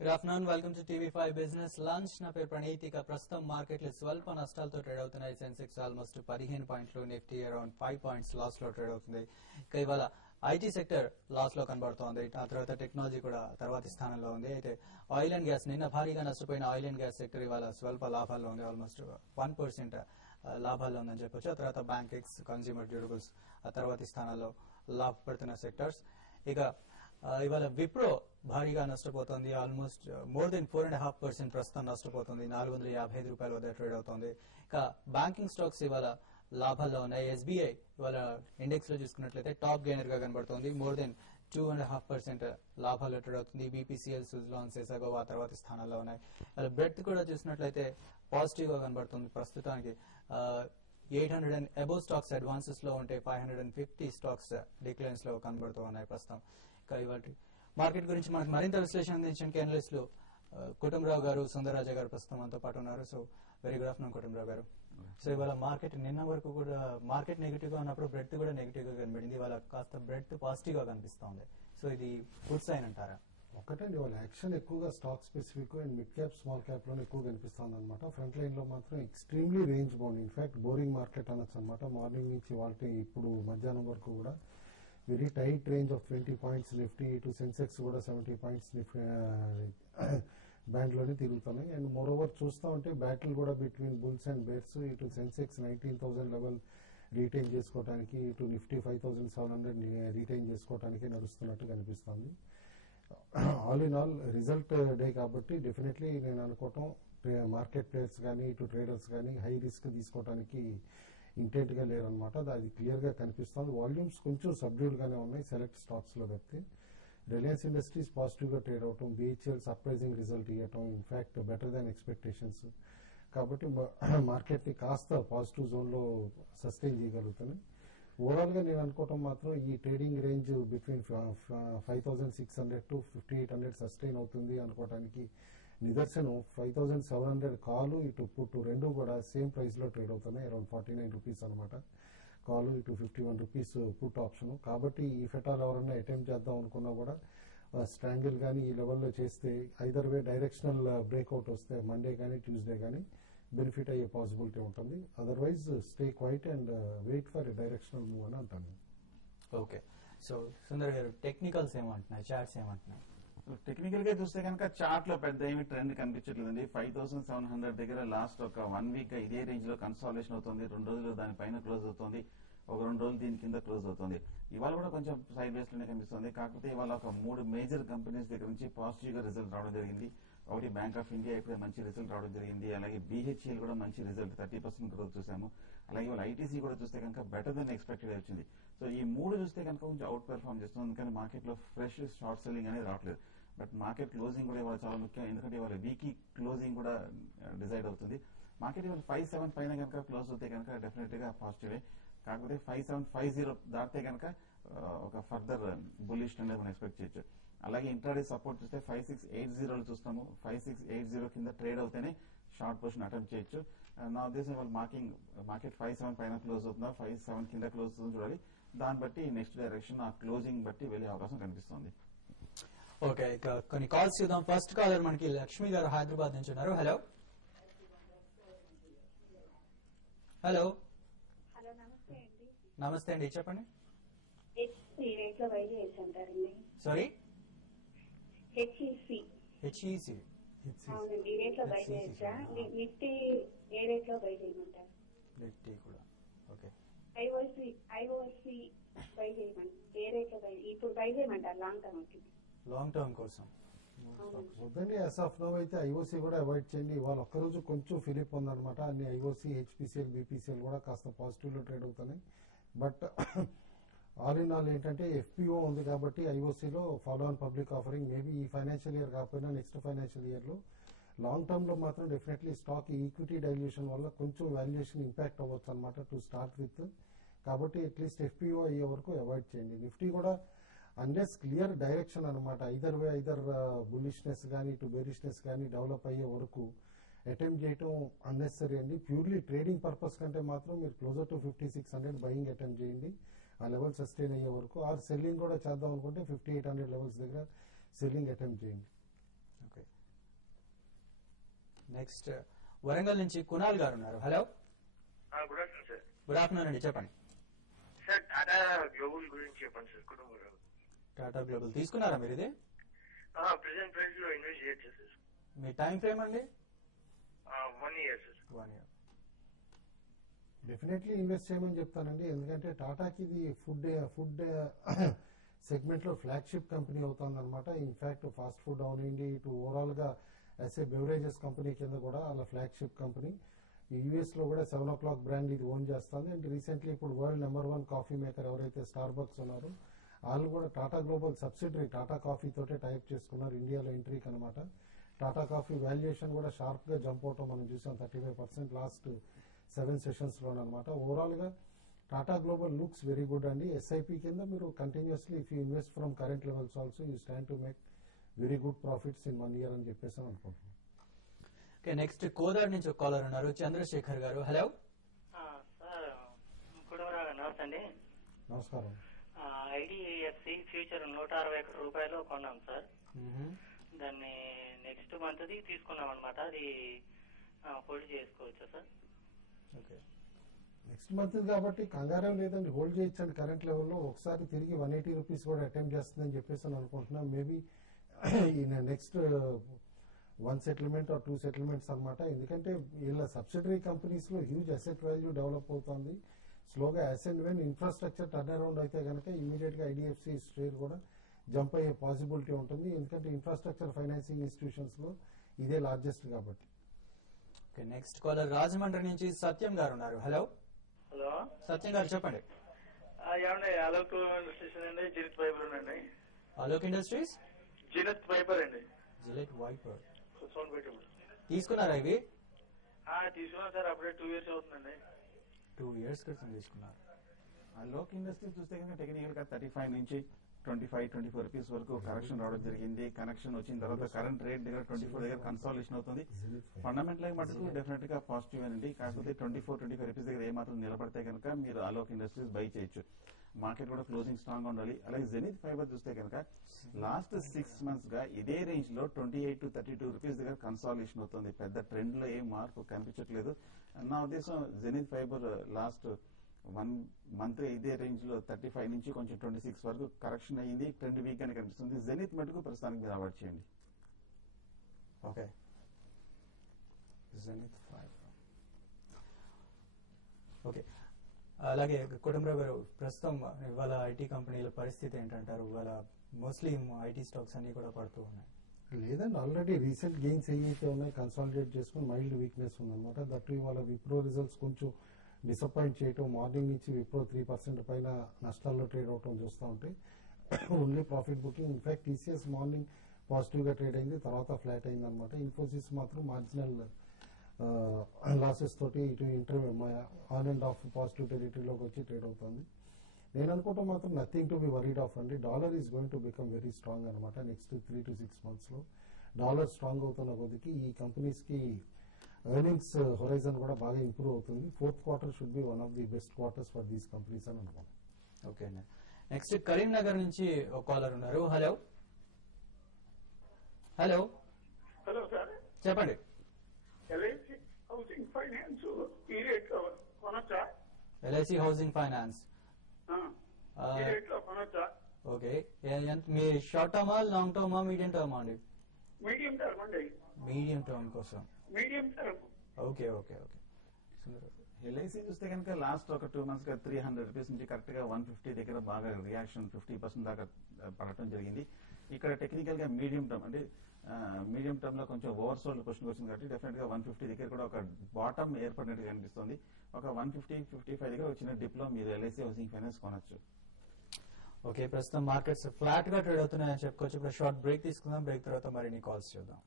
Good afternoon, welcome to TV5 business lunch. నా పేరు ప్రణీత్. ఇక ప్రస్తుతం మార్కెట్లు స్వల్ప నష్టాలతో ట్రేడ్ అవుతున్నాయి. సెన్సెక్స్ ఆల్మోస్ట్ 15 పాయింట్లు, నిఫ్టీ అరౌండ్ 5 పాయింట్స్ లాస్ లో ట్రేడ్ అవుతుంది. ఇక ఇవాళ ఐటీ సెక్టర్ లాస్ లో కనబడుతోంది. ఆ తర్వాత టెక్నాలజీ కూడా తర్వాతి స్థానంలో ఉంది. అయితే ఆయిల్ అండ్ గ్యాస్, నిన్న భారీగా నష్టపోయిన ఆయిల్ అండ్ గ్యాస్ సెక్టర్ ఇవాళ స్వల్ప లాభాల్లో ఉంది. ఆల్మోస్ట్ 1% లాభాల్లో ఉందని చెప్పొచ్చు. ఆ తర్వాత బ్యాంకింగ్స్, కన్స్యూమర్ డ్యూరబుల్స్ ఆ తర్వాతి స్థానాల్లో లాభపడుతున్న సెక్టర్స్. ఇక ఇవాళ విప్రో భారీగా నష్టపోతుంది. ఆల్మోస్ట్ మోర్ దెన్ 4.5% ప్రస్తుతం నష్టపోతుంది. 455 రూపాయల వద్ద ట్రేడ్ అవుతుంది. ఇక బ్యాంకింగ్ స్టాక్స్ ఇవాళ లాభాల్లో ఉన్నాయి. ఎస్బీఐ ఇవాళ ఇండెక్స్ లో చూసుకున్నట్లయితే టాప్ గెయినర్ గా కనబడుతోంది. మోర్ దెన్ 2.5% లాభాల్లో ట్రేడ్ అవుతుంది. బీపీసీఎల్, సుజ్లాన్, సెసాగో ఆ తర్వాత స్థానాల్లో ఉన్నాయి. బ్రెడ్త్ కూడా చూసినట్లయితే పాజిటివ్ గా కనబడుతుంది. ప్రస్తుతానికి 800 అండ్ అబోవ్ స్టాక్స్ అడ్వాన్సెస్ లో ఉంటే 550 స్టాక్స్ డిక్లైన్స్ లో కనబడుతూ ఉన్నాయి ప్రస్తుతం. ఇవాటి మార్కెట్ గురించి మనకు మరింత విశ్లేషణ అందించడానికి అనలిస్టులు కుటుంబరావు గారు, సుందరరాజ గారు ప్రస్తుతం మనతో పాటు ఉన్నారు. So very good afternoon Kutumbarao గారు. సో ఇవాళ మార్కెట్ నిన్న వరకు కూడా మార్కెట్ నెగిటివ్ గా ఉన్నప్పుడు బ్రెడ్త్ కూడా నెగిటివ్ గా కనబడింది. ఇవాళ కాస్త బ్రెడ్త్ పాజిటివ్ గా కనిపిస్తోంది. సో ఇది గుడ్ సైన్ అంటారా? ఒకటండి, వాళ్ళ యాక్షన్ ఎక్కువగా stock specific and mid cap, small cap లోనే ఎక్కువ కనిపిస్తుంది అనమాట. ఫ్రంట్ లైన్ లో మాత్రం extremely range bound, in fact boring market అనొచ్చు అనమాట. మార్నింగ్ నుంచి వాళ్ళకి ఇప్పుడు మధ్యాహ్నం వరకు కూడా very tight range of 20 points Nifty, ఇటు సెన్సెక్స్ కూడా 70 పాయింట్స్ బ్యాండ్ లోనే తిరుగుతున్నాయి. అండ్ మోర్ ఓవర్ చూస్తా ఉంటే బ్యాటిల్ కూడా బిట్వీన్ బుల్స్ అండ్ బేర్స్. ఇటు సెన్సెక్స్ 19,000 లెవెల్ రీటైన్ చేసుకోవడానికి, ఇటు నిఫ్టీ 5,700 రీటైన్ చేసుకోవడానికి నడుస్తున్నట్టు కనిపిస్తుంది. All in all result day కాబట్టి డెఫినెట్లీ నేను అనుకోవటం మార్కెట్ ప్లేయర్స్ కానీ ఇటు ట్రేడర్స్ కానీ హై రిస్క్ తీసుకోవడానికి ఇంటెంట్ గా లేరనమాట. అది క్లియర్ గా కనిపిస్తుంది. వాల్యూమ్స్ కొంచెం సబ్డ్యూడ్ గానే ఉన్నాయి సెలెక్ట్ స్టాక్స్ లో తప్పితే. రిలయన్స్ ఇండస్ట్రీస్ పాజిటివ్ గా ట్రేడ్ అవటం, బిహెచ్ఎల్ సర్ప్రైజింగ్ రిజల్ట్ ఇవ్వటం, ఇన్ఫాక్ట్ బెటర్ దాన్ ఎక్స్పెక్టేషన్స్. కాబట్టి మార్కెట్ ని కాస్త పాజిటివ్ జోన్ లో సస్టైన్ చేయగలుగుతున్నాయి. ఓవరాల్ గా నేను అనుకోవటం మాత్రం ఈ trading range between 5,600 to 5,800 sustain అవుతుంది అనుకోవడానికి నిదర్శనం 5,700 కాలు ఇటు పుట్టు రెండు కూడా సేమ్ ప్రైస్ లో ట్రేడ్ అవుతున్నాయి. అరౌండ్ 49 రూపీస్ అనమాట కాలు, ఇటు 51 రూపీస్ పుట్ ఆప్షన్. కాబట్టి ఈ ఫెటాల్ ఎవరన్నా అటెంప్ట్ చేద్దాం అనుకున్నా కూడా స్ట్రాంగిల్ కానీ ఈ లెవెల్లో చేస్తే ఐదర్ వే డైరెక్షనల్ బ్రేక్అవుట్ వస్తే మండే కానీ ట్యూస్డే కానీ బెనిఫిట్ అయ్యే పాసిబిలిటీ ఉంటుంది. Otherwise stay quiet and wait for directional move అని అంటాను. Okay, so Sundar garu technicals ఏమంటున్నాయి, చార్ట్స్ ఏమంటున్నాయి? టెక్నికల్ గా చూస్తే కనుక చార్ట్ లో పెద్ద ఏమి ట్రెండ్ కనిపించట్లేదండి. 5,700 దగ్గర లాస్ట్ ఒక 1 వీక్ ఇదే రేంజ్ లో కన్సాలిడేషన్ అవుతుంది. 2 రోజులు దానిపైన క్లోజ్ అవుతుంది, ఒక 2 రోజులు దీని కింద క్లోజ్ అవుతుంది. ఇవాళ కూడా కొంచెం సైడ్ వేస్ లోనే కనిపిస్తుంది. కాకపోతే ఇవాళ ఒక 3 మేజర్ కంపెనీస్ దగ్గర నుంచి పాజిటివ్ గా రిజల్ట్ రావడం జరిగింది. ఒకటి బ్యాంక్ ఆఫ్ ఇండియా ఇప్పుడే మంచి రిజల్ట్ రావడం జరిగింది. అలాగే బీహెచ్ఎల్ కూడా మంచి రిజల్ట్ 30% గ్రోత్ చూసాము. అలాగే వాళ్ళ ఐటీసీ కూడా చూస్తే కనుక బెటర్ దెన్ ఎక్స్పెక్టెడ్ వచ్చింది. సో ఈ 3 చూస్తే కనుక కొంచెం అవుట్ పెర్ఫార్మ్ చేస్తుంది. అందుకని మార్కెట్ లో ఫ్రెష్ షార్ట్ సెల్లింగ్ అనేది రావట్లేదు. బట్ మార్కెట్ క్లోజింగ్ కూడా ఇవాళ చాలా ముఖ్యం. ఎందుకంటే ఇవాళ వీకీ క్లోజింగ్ కూడా డిసైడ్ అవుతుంది. మార్కెట్ ఇవాళ 5,700 పైన కనుక క్లోజ్ అవుతే కనుక డెఫినెట్ గా పాజిటివ్. కాకపోతే 5,750 దాటితే కనుక ఒక ఫర్దర్ బుల్లిష్ అనేది మనం ఎక్స్పెక్ట్ చేయొచ్చు. అలాగే ఇంట్రాడే సపోర్ట్ చూస్తే 5,680 చూస్తాము. 5,680 కింద ట్రేడ్ అవుతేనే షార్ట్ పొజిషన్ అటెంప్ట్ చేయొచ్చు. నా ఉద్దేశం వాళ్ళు మార్కెట్ 5,700 పైన క్లోజ్ అవుతుందా, 5,700 కింద క్లోజ్ అవుతుందో చూడాలి. దాన్ని బట్టి నెక్స్ట్ డైరెక్షన్ ఆ క్లోజింగ్ బట్టి వెళ్లే అవకాశం కనిపిస్తుంది. ఓకే, ఇక కొన్ని కాల్స్ చూద్దాం. ఫస్ట్ కాలర్ మనకి లక్ష్మి గారు హైదరాబాద్ నుంచి ఉన్నారు. హలో హలో హలో, నమస్తే అండి. నమస్తే అండి, చెప్పండి. రేట్ లో బై చేస్తుంటారండి. Sorry, HEC. హెచ్ఈసి అవునండి, రేట్ లో బై చేయొచ్చా? నిఫ్టీ ఏ రేట్ లో బై చేయమంటారు? నిఫ్టీ కూడా ఓకే. ఐఓసి బై చేయమంటారు. ఏ రేట్ లో బై ఇప్పుడు బై చేయమంటారు లాంగ్ టర్మ్ కి? లాంగ్ టర్మ్ కోసం వద్దండి. యాజ్ ఆఫ్ నౌ అయితే ఐఓసీ కూడా అవాయిడ్ చేయండి. ఇవాళ ఒక్కరోజు కొంచెం ఫిలిప్ ఉందన్నమాట. అన్ని ఐఓసీ, హెచ్పిసిఎల్, బీపీసీఎల్ కూడా కాస్త పాజిటివ్ లో ట్రేడ్ అవుతున్నాయి. బట్ ఆల్ ఇన్ ఆల్ ఏంటంటే ఎఫ్పిఓ ఉంది కాబట్టి ఐఓసీలో follow on public offering maybe ఈ ఫైనాన్షియల్ ఇయర్ కాకపోయినా నెక్స్ట్ ఫైనాన్షియల్ ఇయర్ లో లాంగ్ టర్మ్ లో మాత్రం డెఫినెట్లీ స్టాక్ ఈక్విటీ డైల్యూషన్ వల్ల కొంచెం వాల్యుయేషన్ ఇంపాక్ట్ అవ్వచ్చు అనమాట టు స్టార్ట్ విత్. కాబట్టి అట్లీస్ట్ ఎఫ్పిఓ అయ్యే వరకు అవాయిడ్ చేయండి. నిఫ్టీ కూడా అన్లెస్ క్లియర్ డైరెక్షన్ అనమాట ఐదర్ వే ఐదర్ బుల్లిష్నెస్ కానీ ఇటు బేరిష్నెస్ కానీ డెవలప్ అయ్యే వరకు అటెంప్ట్ చేయడం అన్నెసరీ అండి. ప్యూర్లీ ట్రేడింగ్ పర్పస్ కంటే మాత్రం మీరు క్లోజర్ టు 5,600 బయింగ్ అటెంప్ట్ చేయండి. ఆ లెవెల్ సస్టైన్ అయ్యే వరకు. ఆర్ సెల్లింగ్ కూడా చేద్దాం అనుకుంటే 5,800 లెవెల్స్ దగ్గర సెల్లింగ్ అటెంప్ట్ చేయండి. ఓకే. నెక్స్ట్ వరంగల్ నుంచి కునాల్ గారు ఉన్నారు. Hello, good afternoon sir. Good afternoon అండి, చెప్పండి. సార్ టాటా గ్లోబల్ గురించి చెప్పండి సార్. కుటుంబరావు టాటా గ్లోబల్ తీసుకున్నారా మీరు? ఇది ప్రెసెంట్ ప్రైస్ లో ఇన్వెస్ట్ చేయొచ్చు సార్. మీ టైం ఫ్రేమ్ అండి? 1 year sir. 1 year. Definitely invest చేయమని చెప్తానండి. ఎందుకంటే టాటాకి ఇది ఫుడ్ సెగ్మెంట్ లో ఫ్లాగ్షిప్ కంపెనీ అవుతుంది అనమాట. ఇన్ఫాక్ట్ ఫాస్ట్ ఫుడ్ అవనండి, ఇటు ఓవరాల్ గా యాజ్ ఏ బెవరేజెస్ కంపెనీ కింద కూడా అలా ఫ్లాగ్షిప్ కంపెనీ. యుఎస్ లో కూడా 7 o'clock బ్రాండ్ ఇది ఓన్ చేస్తుంది. అండ్ రీసెంట్లీ ఇప్పుడు వరల్డ్ నెంబర్ 1 కాఫీ మేకర్ ఎవరైతే స్టార్ బక్స్ ఉన్నారో వాళ్ళు కూడా Tata global subsidiary Tata coffee తోటే టైప్ చేసుకున్నారు ఇండియాలో ఎంట్రీకి అనమాట. టాటా కాఫీ వాల్యుయేషన్ కూడా షార్ప్ గా జంప్ అవటం మనం చూసాం, 35% లాస్ట్ 7 sessions లోనమాట. ఓవరాల్ గా Tata global looks very good అండి. ఎస్ఐపి కింద మీరు continuously if you invest from current levels also you stand to make very good profits in 1 year అని చెప్పేసి అనుకుంటున్నాను. ఓకే, నెక్స్ట్ కోదాడ్ నుంచి ఒక కాలర్ ఉన్నారు, చంద్రశేఖర్ గారు. హలో సార్, కుటుంబరావు నమస్తే అండి. నమస్కారం. ఐడిఎఫ్సి ఫ్యూచర్ 160 రూపాయలు కొన్నాం సార్. దాన్ని నెక్స్ట్ మంత్ ది తీసుకున్నాం అనమాట. అది హోల్డ్ చేసుకోవచ్చా సార్? ఓకే, నెక్స్ట్ మంత్ కాబట్టి కంగారేం లేదండి, హోల్డ్ చేయొచ్చండి కరెంట్ లెవెల్లో. ఒకసారి తిరిగి 180 రూపీస్ కూడా అటెంప్ట్ చేస్తుందని చెప్పేసి అని అనుకుంటున్నాం. మేబీ ఈ నెక్స్ట్ 1 settlement or 2 settlements అనమాట. ఎందుకంటే వీళ్ళ సబ్సిడరీ కంపెనీస్ లో హ్యూజ్ అసెట్ వాల్యూ డెవలప్ అవుతుంది స్లోగా. As and when infrastructure turn around అయితే కనుక ఇమీడియట్ గా ఐడిఎఫ్సి షేర్ కూడా జంప్ అయ్యే పాసిబిలిటీ ఉంటుంది. ఎందుకంటే ఇన్ఫ్రాస్ట్రక్చర్ ఫైనాన్సింగ్ ఇన్స్టిట్యూషన్స్ లో ఇదే లార్జెస్ట్ కాబట్టి. ఓకే, నెక్స్ట్ కాలర్ రాజమండ్రి నుంచి సత్యం గారు ఉన్నారు. హలో హలో, సత్యం గారు, చెప్పండి. ఏమండి అలోక్ ఇండస్ట్రీస్ అండి, జినత్ ఫైబర్ అండి. అలోక్ ఇండస్ట్రీస్, జినత్ ఫైబర్ అండి, జిలెట్ వైపర్ సౌండ్ పెట్టింది. తీసుకున్నారా ఇవి? తీసుకున్నాం సార్, అప్పుడే 2 years అవుతుందండి. 2 years క్రితం తీసుకున్నారు. లోక్ ఇండస్ట్రీ చూస్తే కనుక టెక్నికల్ గా 35 నుంచి 25-24 రూపీస్ వరకు కరెక్షన్ రావడం జరిగింది. కనెక్షన్ వచ్చిన తర్వాత కరెంట్ రేట్ దగ్గర 24 దగ్గర కన్సాలిడేషన్ అవుతుంది. ఫండమెంటల్ మటుకు డెఫినెట్ గా పాజిటివ్ అండి. కాకపోతే 24-25 రూపీస్ దగ్గర ఏమాత్రం నిలబడితే కనుక మీరు అలోక్ ఇండస్ట్రీస్ బై చేయొచ్చు. మార్కెట్ కూడా క్లోజింగ్ స్ట్రాంగ్ ఉండాలి. అలాగే జెనిత్ ఫైబర్ చూస్తే కనుక లాస్ట్ 6 months గా ఇదే రేంజ్ లో 28-32 రూపీస్ దగ్గర కన్సాలిడేషన్ అవుతుంది. పెద్ద ట్రెండ్ లో ఏం మార్పు కనిపించట్లేదు. నా ఉద్దేశం జెనిత్ ఫైబర్ లాస్ట్ 1 month ఇదే రేంజ్ లో 35 నుంచి కొంచెం 26 వరకు కరెక్షన్ అయ్యింది. ట్రెండ్ వీక్ గానే కనిపిస్తుంది. జెనిత్ మటుకు ప్రస్తుతానికి మీరు అవాయిడ్ చేయండి. Okay, zenith fibre. ఓకే, అలాగే కుటుంబరావు గారు, ప్రస్తుతం ఇవాళ ఐటీ కంపెనీల పరిస్థితి ఏంటంటారు? ఇవాళ మోస్ట్లీ ఐటీ స్టాక్స్ అన్ని కూడా పడుతూ ఉన్నాయి. లేదండి, ఆల్రెడీ రీసెంట్ గెయిన్స్ ఏవైతే ఉన్నాయి కన్సాలిడేట్ చేసుకుని మైల్డ్ వీక్నెస్ ఉందన్నమాట. దట్ ఇవాళ విప్రో రిజల్ట్స్ కొంచెం డిసప్పాయింట్ చేయటం, మార్నింగ్ నుంచి విప్రో 3% పైన నష్టాల్లో ట్రేడ్ అవటం చూస్తూ ఉంటే only profit booking. In fact TCS morning positive గా ట్రేడ్ అయింది, తర్వాత ఫ్లాట్ అయింది అనమాట. ఇన్ఫోసిస్ మాత్రం మార్జినల్ లాసెస్ తోటి ఇటు ఆన్ అండ్ ఆఫ్ పాజిటివ్ టెరిటరీలోకి వచ్చి ట్రేడ్ అవుతుంది. నేను అనుకుంటాం మాత్రం nothing to be worried of అండి. Dollar is going to become very strong అనమాట. నెక్స్ట్ 3 to 6 months లో డాలర్ స్ట్రాంగ్ అవుతున్న కొద్దికి ఈ కంపెనీస్ కి ఎర్నింగ్స్ హొరైజన్ కూడా బాగా ఇంప్రూవ్ అవుతుంది. 4th quarter should be one of the best quarters for these companies అని అనుకుంటున్నాను. ఓకే అండి, నెక్స్ట్ కరీంనగర్ నుంచి ఒక కాలర్ ఉన్నారు. హలో హలో హలో సార్, చెప్పండి. ఎల్ఐసి హౌసింగ్ ఫైనాన్స్ ఈ రేట్ లో కొనొచ్చా? ఎల్ఐసి హౌసింగ్ ఫైనాన్స్, ఈ రేట్ లో కొనొచ్చా? ఓకే. మీ షార్ట్ టర్మా, లాంగ్ టర్మా, మీడియం టర్మా అండి? మీడియం టర్మ్ అండి. మీడియం టర్మ్ కోసం. Medium term. Okay okay okay. LIC చూస్తే కనుక లాస్ట్ ఒక 2 months గా 300 రూపీస్ నుంచి కరెక్ట్ గా 150 దగ్గర బాగా రియాక్షన్ 50% దాకా పడటం జరిగింది. ఇక్కడ టెక్నికల్ గా మీడియం టర్మ్ అంటే మీడియం టర్మ్ లో కొంచెం ఓవర్సోల్డ్ క్వశ్చన్ వచ్చింది కాబట్టి డెఫినెట్ గా 150 దగ్గర కూడా ఒక బాటమ్ ఏర్పడినట్టు కనిపిస్తుంది. ఒక 150-55 దగ్గర వచ్చిన డిప్ లో మీరు ఎల్ఐసి హౌసింగ్ ఫైనాన్స్ కొనొచ్చు. ఓకే, ప్రస్తుతం మార్కెట్స్ ఫ్లాట్ గా ట్రేడ్ అవుతున్నాయని చెప్పుకోవచ్చు. ఇప్పుడు షార్ట్ బ్రేక్ తీసుకుందాం. బ్రేక్ తర్వాత మరిన్ని కాల్స్ చూద్దాం.